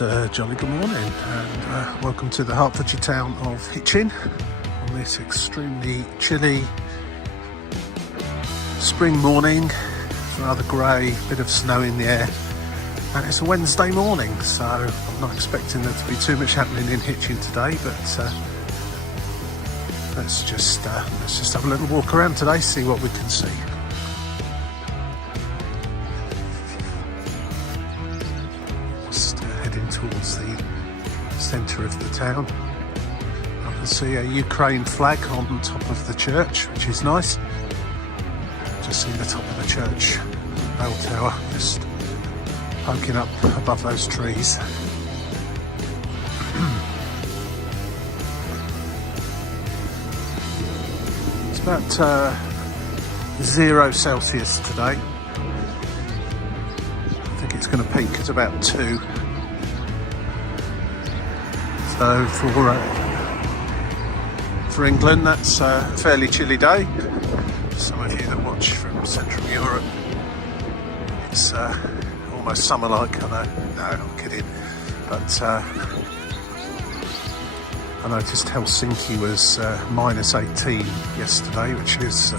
And jolly good morning, and welcome to the Hertfordshire town of Hitchin on this extremely chilly spring morning. It's rather grey, bit of snow in the air, and it's a Wednesday morning, so I'm not expecting there to be too much happening in Hitchin today, but let's just have a little walk around today, see what we can see. Towards the centre of the town. I can see a Ukraine flag on top of the church, which is nice. Just see the top of the church bell tower just poking up above those trees. It's about 0 Celsius today. I think it's going to peak at about 2. So for England, that's a fairly chilly day. Some of you that watch from Central Europe, it's almost summer-like. I know, no, I'm kidding. But I noticed Helsinki was minus 18 yesterday, which is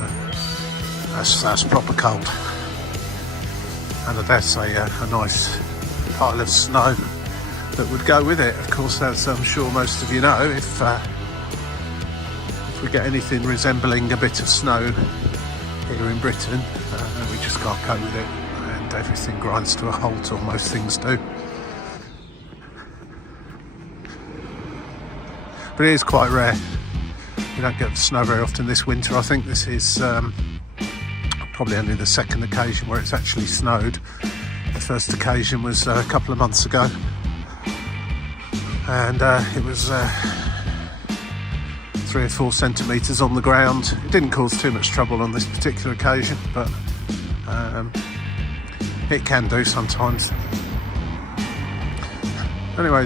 that's proper cold. And I dare say a nice pile of snow that would go with it. Of course, as I'm sure most of you know, if we get anything resembling a bit of snow here in Britain, we just can't cope with it, and everything grinds to a halt, or most things do. But it is quite rare. We don't get snow very often this winter. I think this is probably only the second occasion where it's actually snowed. The first occasion was a couple of months ago, and it was 3 or 4 centimetres on the ground. It didn't cause too much trouble on this particular occasion, but it can do sometimes. Anyway,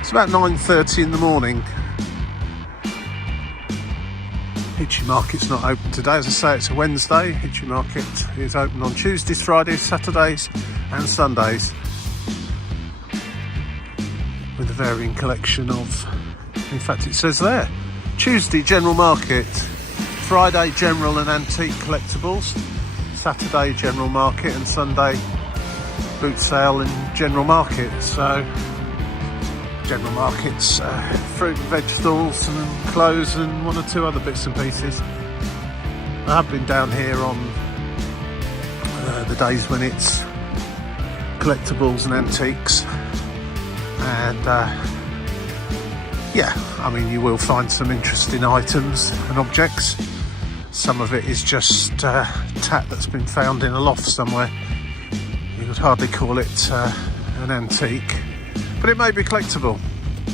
it's about 9:30 in the morning. Hitchin Market's not open today. As I say, it's a Wednesday. Hitchin Market is open on Tuesdays, Fridays, Saturdays and Sundays, with a varying collection of, in fact it says there, Tuesday general market, Friday general and antique collectibles, Saturday general market, and Sunday boot sale and general market. So general markets, fruit and vegetables and clothes and 1 or 2 other bits and pieces. I have been down here on the days when it's collectibles and antiques, and yeah, I mean, you will find some interesting items and objects. Some of it is just tat that's been found in a loft somewhere. You would hardly call it an antique, but it may be collectible,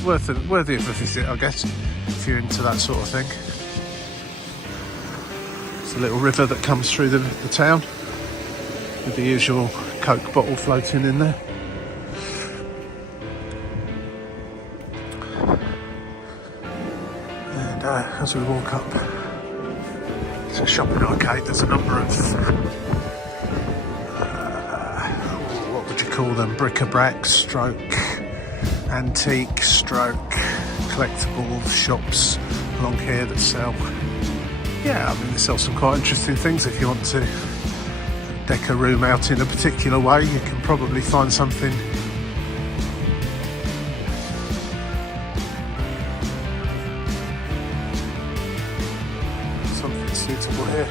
worthy of a visit, I guess, if you're into that sort of thing. It's a little river that comes through the town, with the usual Coke bottle floating in there. And as we walk up, it's a shopping arcade. There's a number of what would you call them, bric-a-brac stroke antique stroke collectible shops along here that sell, yeah, I mean, they sell some quite interesting things. If you want to deck a room out in a particular way, you can probably find something suitable here.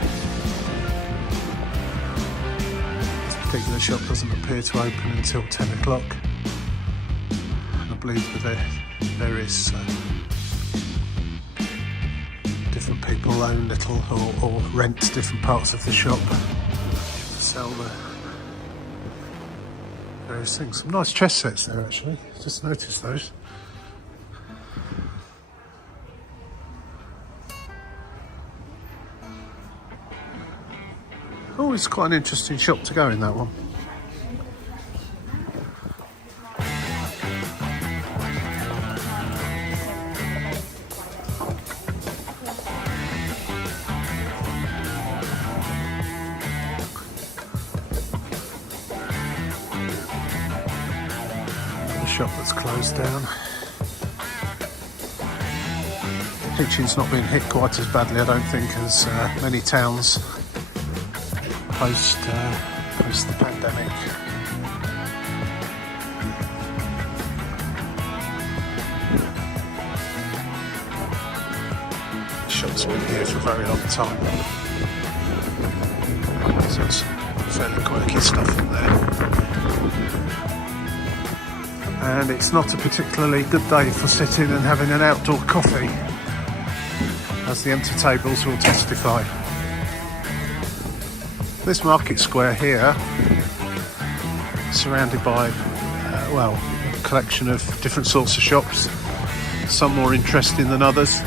This particular shop doesn't appear to open until 10 o'clock. I believe that there is different people own little or rent different parts of the shop to sell the various things. Some nice chess sets there, actually. Just noticed those. Always quite an interesting shop to go in, that one. The shop that's closed down. Hitchin's not been hit quite as badly, I don't think, as many towns post the pandemic. The shop's been here for a very long time, so it's fairly quirky stuff in there. And it's not a particularly good day for sitting and having an outdoor coffee, as the empty tables will testify. This market square here, surrounded by, a collection of different sorts of shops, some more interesting than others.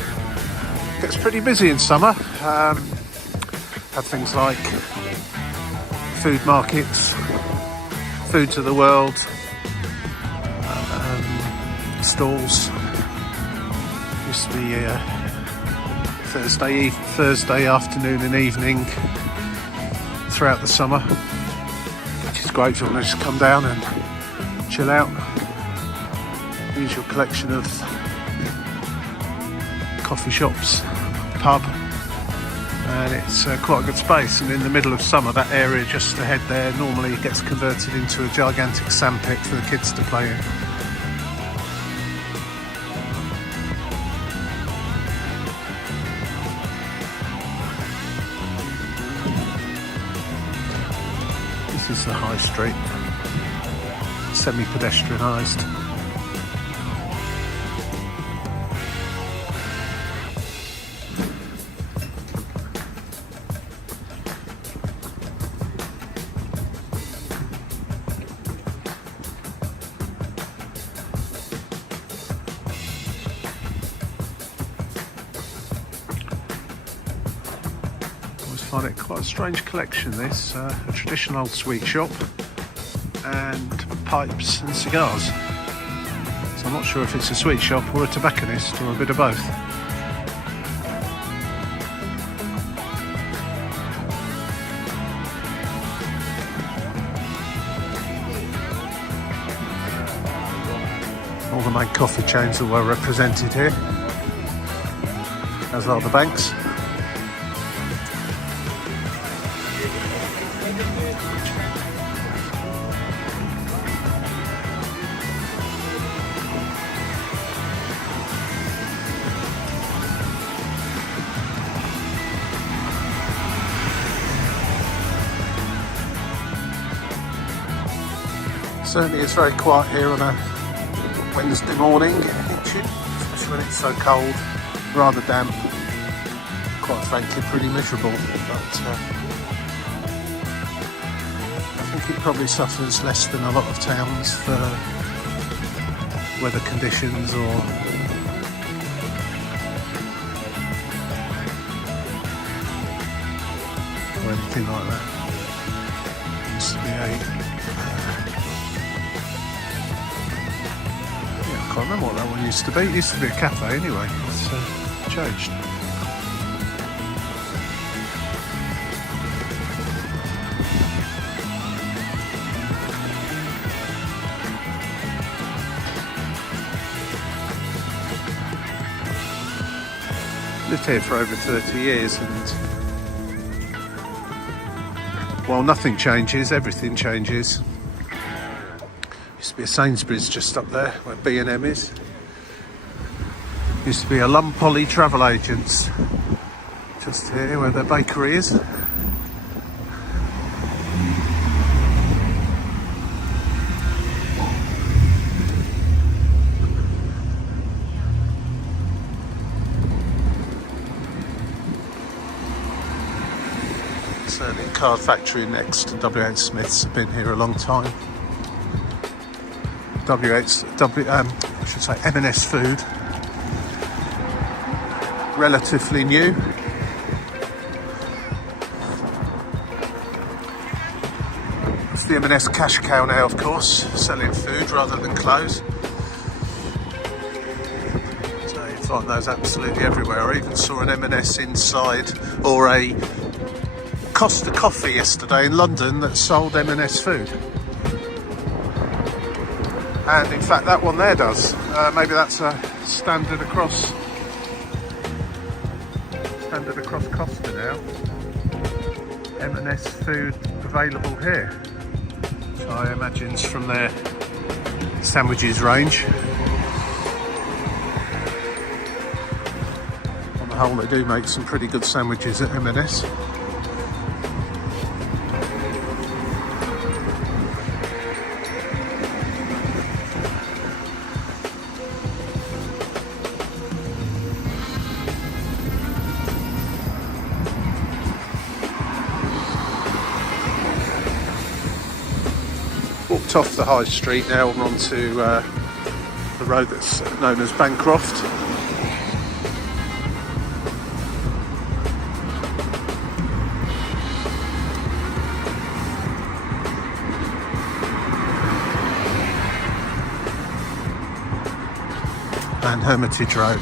Gets pretty busy in summer. Have things like food markets, Foods of the World, stalls. Used to be Thursday afternoon and evening throughout the summer, which is great if you want to just come down and chill out. Usual collection of coffee shops, pub, and it's quite a good space. And in the middle of summer, that area just ahead there normally gets converted into a gigantic sandpit for the kids to play in. This is the high street, semi-pedestrianised. Find it quite a strange collection, this. A traditional old sweet shop and pipes and cigars. So I'm not sure if it's a sweet shop or a tobacconist or a bit of both. All the main coffee chains are well represented here, as are the banks. Certainly it's very quiet here on a Wednesday morning in Hitchin, especially when it's so cold, rather damp, quite frankly pretty miserable, but I think it probably suffers less than a lot of towns for weather conditions or anything like that. It used to be I can't remember what that one used to be. It used to be a cafe anyway. It's changed. Lived here for over 30 years, and while nothing changes, everything changes. Used to be a Sainsbury's just up there where B&M is. Used to be a Lumpoly Travel Agents just here where their bakery is. Certainly a card factory next to W.H. Smith's have been here a long time. M&S Food, relatively new. It's the M&S cash cow now, of course, selling food rather than clothes. So you find those absolutely everywhere. I even saw an M&S inside, or a Costa Coffee yesterday in London that sold M&S food. And in fact that one there does. Maybe that's a standard across Costa now. M&S food available here. So I imagine it's from their sandwiches range. On the whole, they do make some pretty good sandwiches at M&S. Walked off the high street now and onto the road that's known as Bancroft. And Hermitage Road.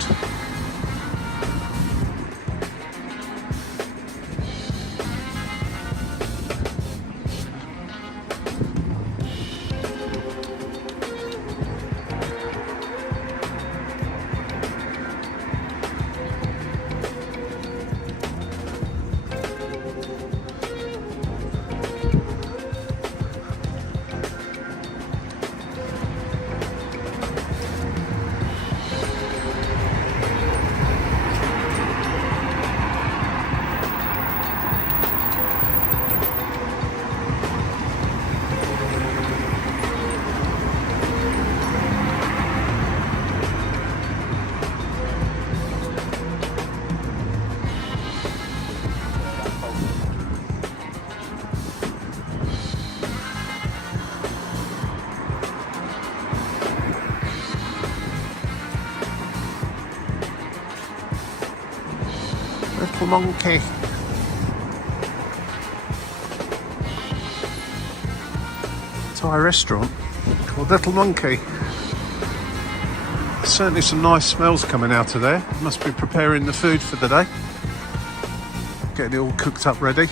Little monkey. Thai restaurant called Little Monkey. Certainly some nice smells coming out of there. Must be preparing the food for the day. Getting it all cooked up ready.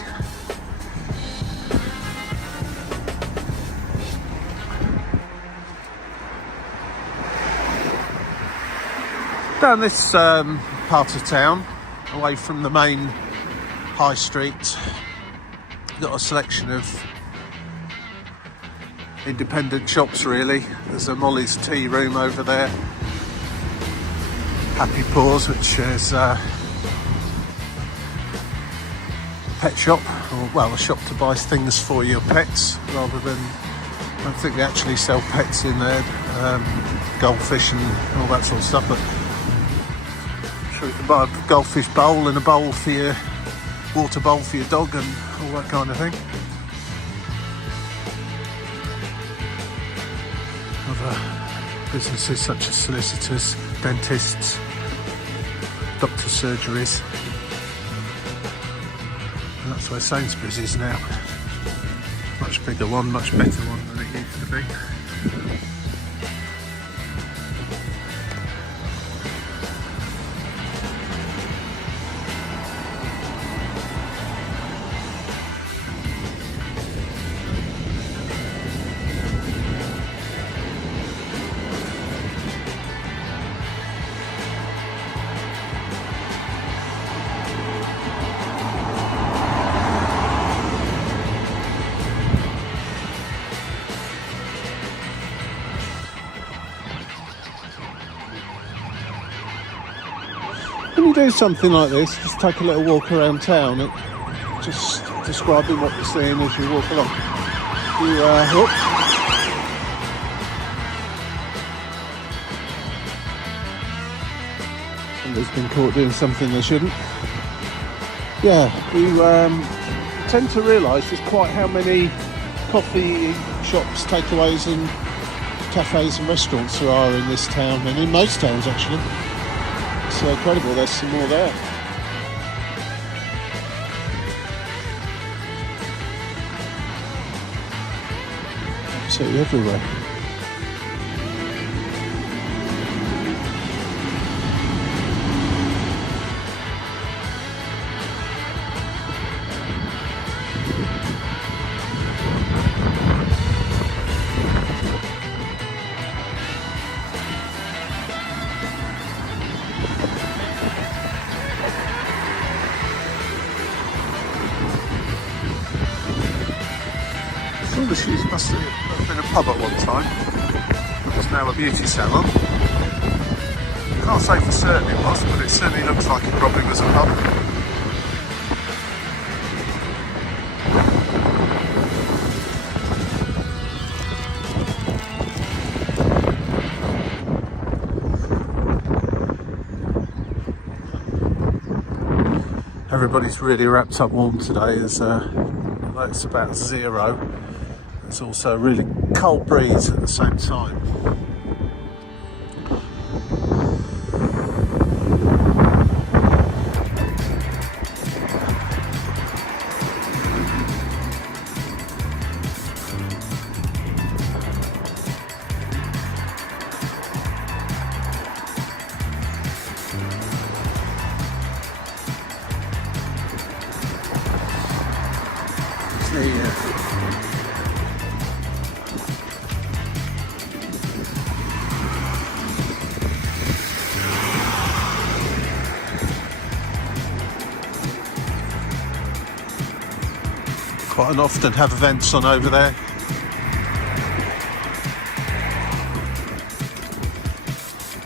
Down this part of town, away from the main high street, got a selection of independent shops really. There's a Molly's Tea Room over there, Happy Paws, which is a pet shop, or well, a shop to buy things for your pets rather than, I don't think they actually sell pets in there, goldfish and all that sort of stuff, but you can buy a goldfish bowl and a bowl for your water bowl for your dog and all that kind of thing. Other businesses such as solicitors, dentists, doctor surgeries. And that's where Sainsbury's is now. Much bigger one, much better one than it used to be. When you do something like this, just take a little walk around town, just describing what you're seeing as you walk along. Somebody's been caught doing something they shouldn't. Yeah, you tend to realise just quite how many coffee shops, takeaways and cafes and restaurants there are in this town, and in most towns actually. It's incredible, there's some more there. graffiti everywhere. This must have been a pub at one time. It's now a beauty salon. Can't say for certain it was, but it certainly looks like it probably was a pub. Everybody's really wrapped up warm today as although it's about 0. There's also a really cold breeze at the same time. Quite and often have events on over there.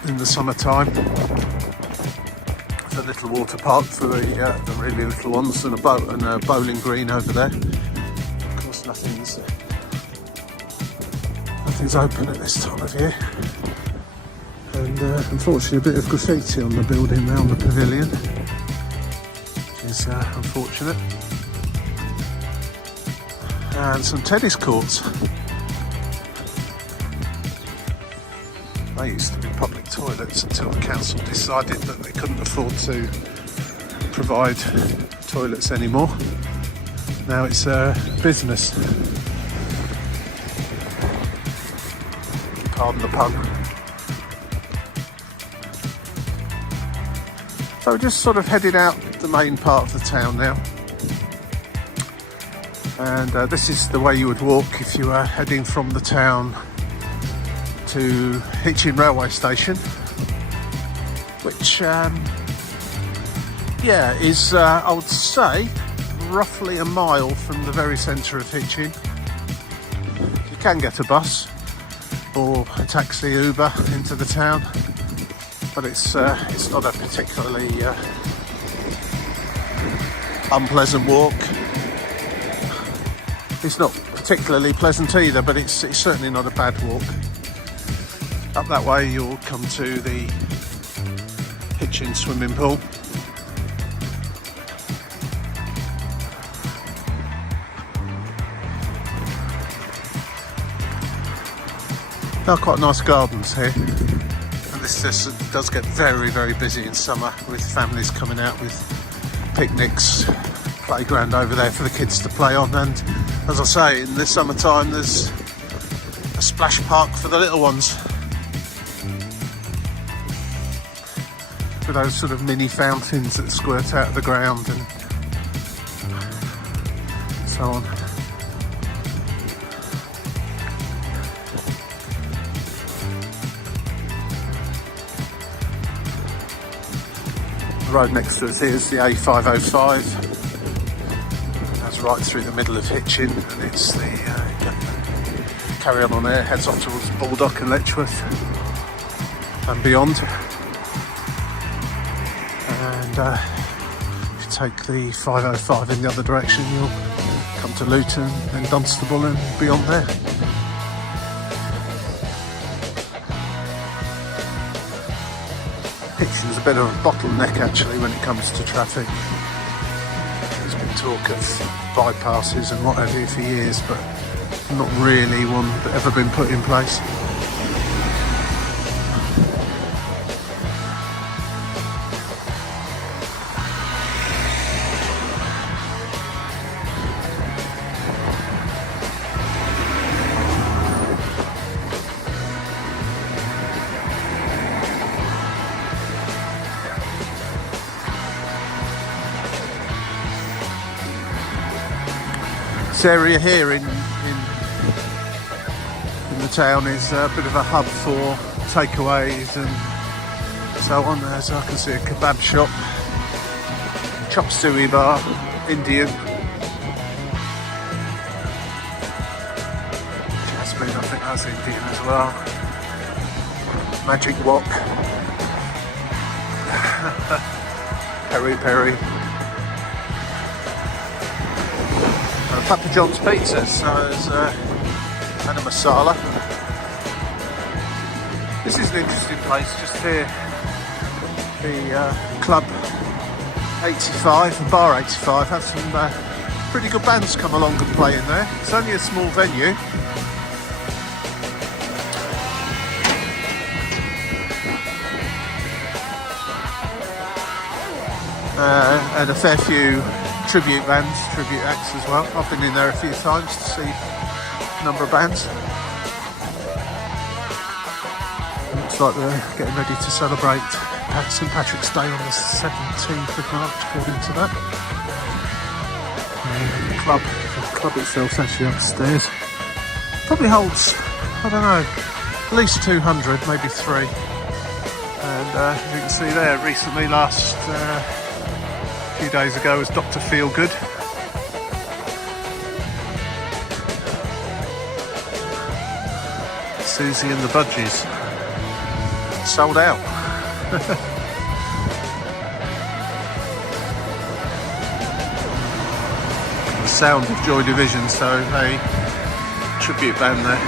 In the summertime. It's a little water park for the really little ones, and a boat and a bowling green over there. Of course, nothing's open at this time of year. And unfortunately, a bit of graffiti on the building around the pavilion, which is unfortunate. And some tennis courts. They used to be public toilets until the council decided that they couldn't afford to provide toilets anymore. Now it's a business. Pardon the pun. So we're just sort of headed out the main part of the town now. And this is the way you would walk if you were heading from the town to Hitchin railway station, which is I would say roughly a mile from the very centre of Hitchin. You can get a bus or a taxi, Uber into the town, but it's not a particularly unpleasant walk. It's not particularly pleasant either, but it's certainly not a bad walk. Up that way you'll come to the Hitchin swimming pool. There are quite nice gardens here, and this does get very, very busy in summer with families coming out with picnics, playground over there for the kids to play on, and as I say, in the summertime there's a splash park for the little ones with those sort of mini fountains that squirt out of the ground and so on. The road next to us here is the A505. Right through the middle of Hitchin, and it's the carry on there, heads off towards Baldock and Letchworth and beyond. And if you take the 505 in the other direction, you'll come to Luton and Dunstable and beyond there. Hitchin's a bit of a bottleneck actually when it comes to traffic. There's been talk of bypasses and what have you for years, but not really one that ever been put in place. This area here in the town is a bit of a hub for takeaways and so on. As I can see, a kebab shop, chop suey bar, Indian. Jasmine, I think that's Indian as well. Magic Wok. Peri Peri. Papa John's Pizza, so there's and a masala. This is an interesting place, just here, the Club 85, Bar 85, have some pretty good bands come along and play in there. It's only a small venue. And a fair few tribute bands, tribute acts as well. I've been in there a few times to see a number of bands. Looks like they're getting ready to celebrate St Patrick's Day on the 17th of March, according to that. The club itself's actually upstairs. Probably holds, I don't know, at least 200, maybe 3. And as you can see there, recently, last few days ago, was Dr. Feelgood. Susie and the Budgies. Sold out. The sound of Joy Division, so a tribute band there.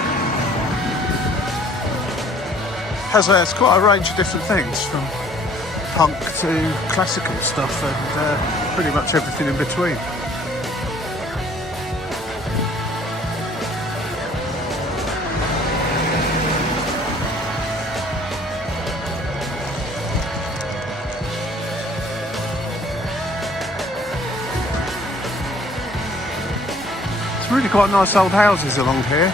Has quite a range of different things, from punk to classical stuff and pretty much everything in between. It's really quite nice old houses along here.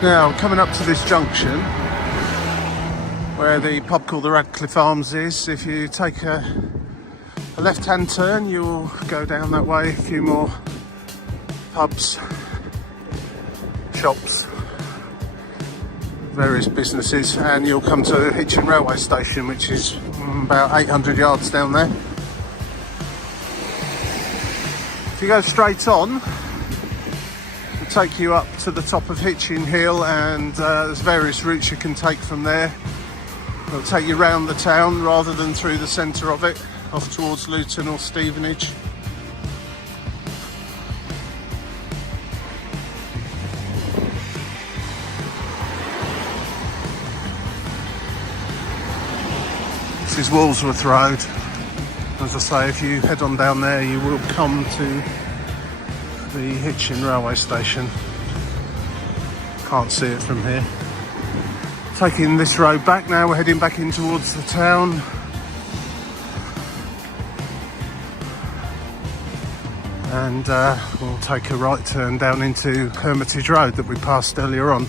Now, coming up to this junction where the pub called the Radcliffe Arms is, if you take a left-hand turn, you'll go down that way, a few more pubs, shops, various businesses, and you'll come to the Hitchin railway station, which is about 800 yards down there. If you go straight on, take you up to the top of Hitchin Hill, and there's various routes you can take from there. It'll take you round the town rather than through the centre of it, off towards Luton or Stevenage. This is Walsworth Road. As I say, if you head on down there, you will come to the Hitchin railway station. Can't see it from here. Taking this road back now, we're heading back in towards the town. And we'll take a right turn down into Hermitage Road that we passed earlier on.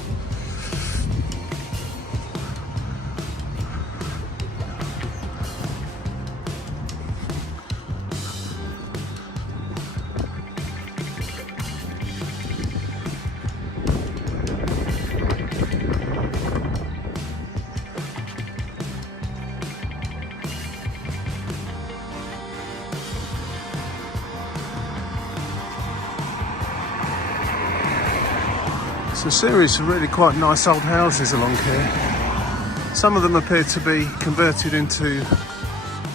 It's a series of really quite nice old houses along here. Some of them appear to be converted into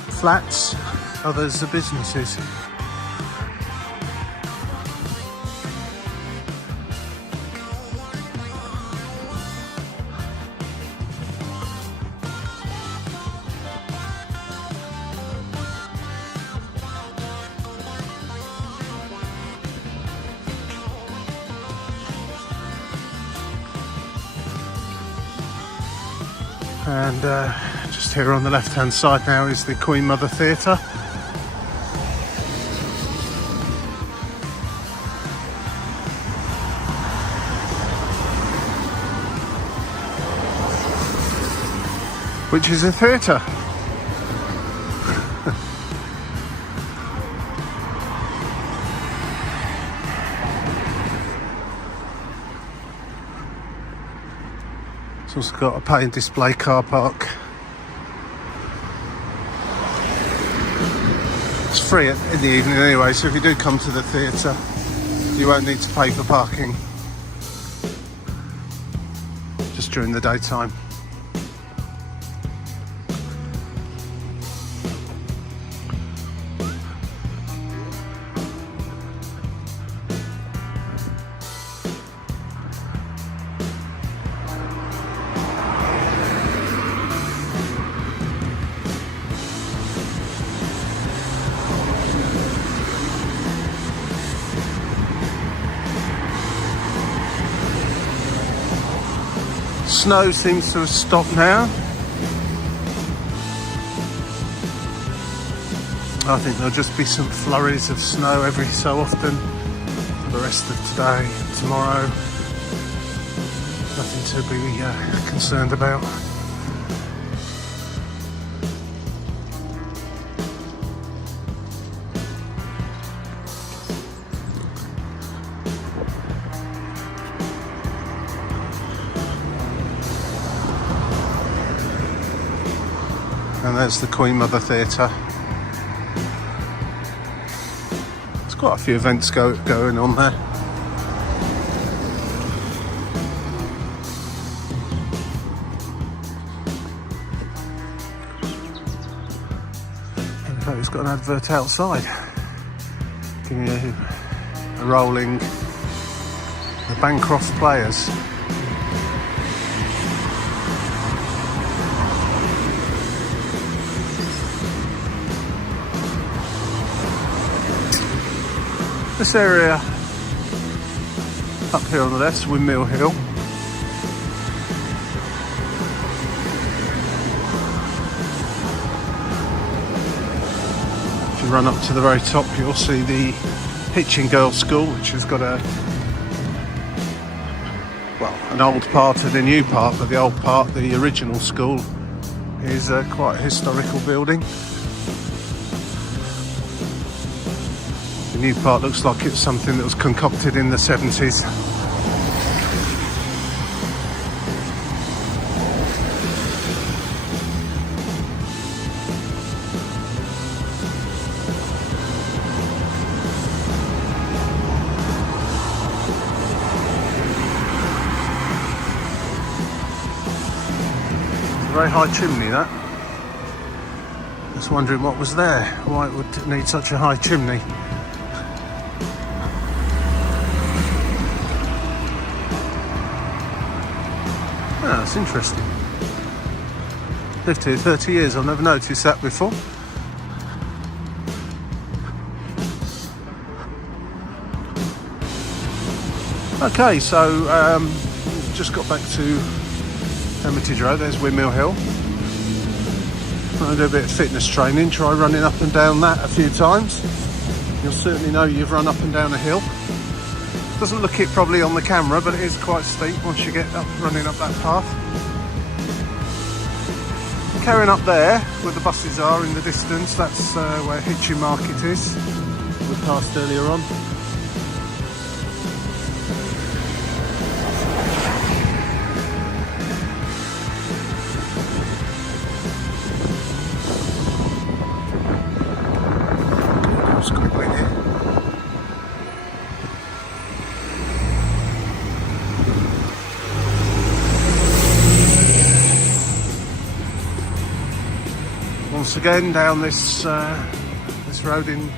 flats, others are businesses. And just here on the left hand side now is the Queen Mother Theatre. Which is a theatre. It's also got a pay and display car park. It's free in the evening anyway, so if you do come to the theatre, you won't need to pay for parking. Just during the daytime. Snow seems to have stopped now. I think there'll just be some flurries of snow every so often for the rest of today and tomorrow. Nothing to be concerned about. And there's the Queen Mother Theatre. There's quite a few events going on there. In fact, it's got an advert outside giving you a rolling the Bancroft Players. This area up here on the left, Windmill Hill. If you run up to the very top, you'll see the Hitchin Girls School, which has got an old part and a new part, but the old part, the original school, is quite a historical building. The new part looks like it's something that was concocted in the 70s. It's a very high chimney, that. Just wondering what was there, why it would need such a high chimney. Ah, that's interesting. Lived here 30 years, I've never noticed that before. Okay, so just got back to Hermitage Road, there's Windmill Hill. I'm going to do a bit of fitness training, try running up and down that a few times. You'll certainly know you've run up and down a hill. Doesn't look it probably on the camera, but it is quite steep once you get up running up that path. Carrying up there, where the buses are in the distance, that's where Hitchin Market is. We passed earlier on. Once again down this road in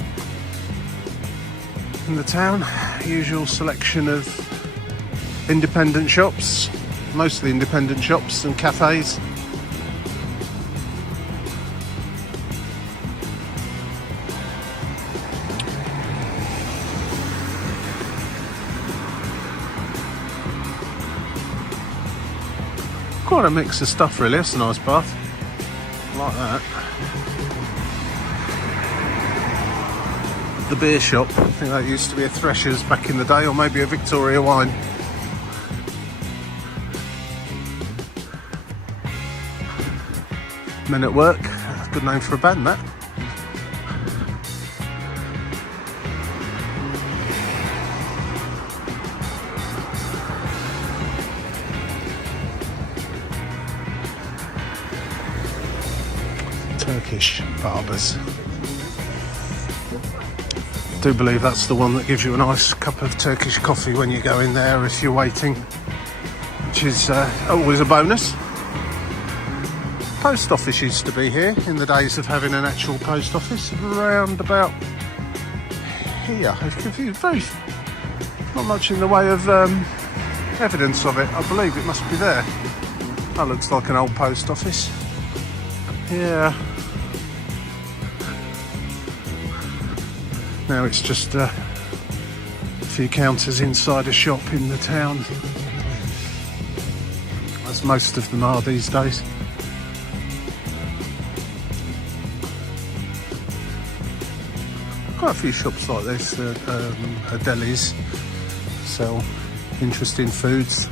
the town, usual selection of independent shops, mostly independent shops and cafes. Quite a mix of stuff really. That's a nice bath. I like that. The beer shop, I think that used to be a Thresher's back in the day, or maybe a Victoria Wine. Men at Work, good name for a band that. Turkish barbers. I do believe that's the one that gives you a nice cup of Turkish coffee when you go in there if you're waiting, which is always a bonus. Post office used to be here in the days of having an actual post office, around about here. Very, not much in the way of evidence of it. I believe it must be there. That looks like an old post office. Yeah. Now it's just a few counters inside a shop in the town, as most of them are these days. Quite a few shops like this, delis, sell interesting foods.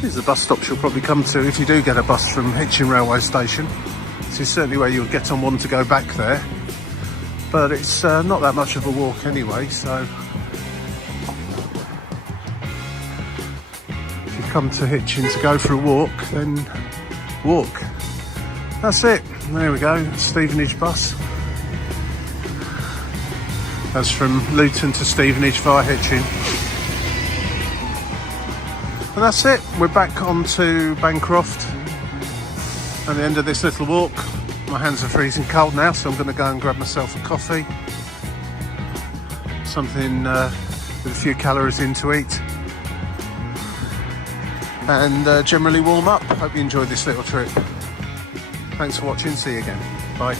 These are the bus stops you'll probably come to if you do get a bus from Hitchin railway station. This is certainly where you'll get on one to go back there, but it's not that much of a walk anyway, so if you come to Hitchin to go for a walk, then walk. That's it. There we go, Stevenage bus. That's from Luton to Stevenage via Hitchin. And that's it, we're back onto Bancroft at the end of this little walk. My hands are freezing cold now, so I'm going to go and grab myself a coffee. Something with a few calories in to eat. And generally warm up. Hope you enjoyed this little trip. Thanks for watching, see you again. Bye.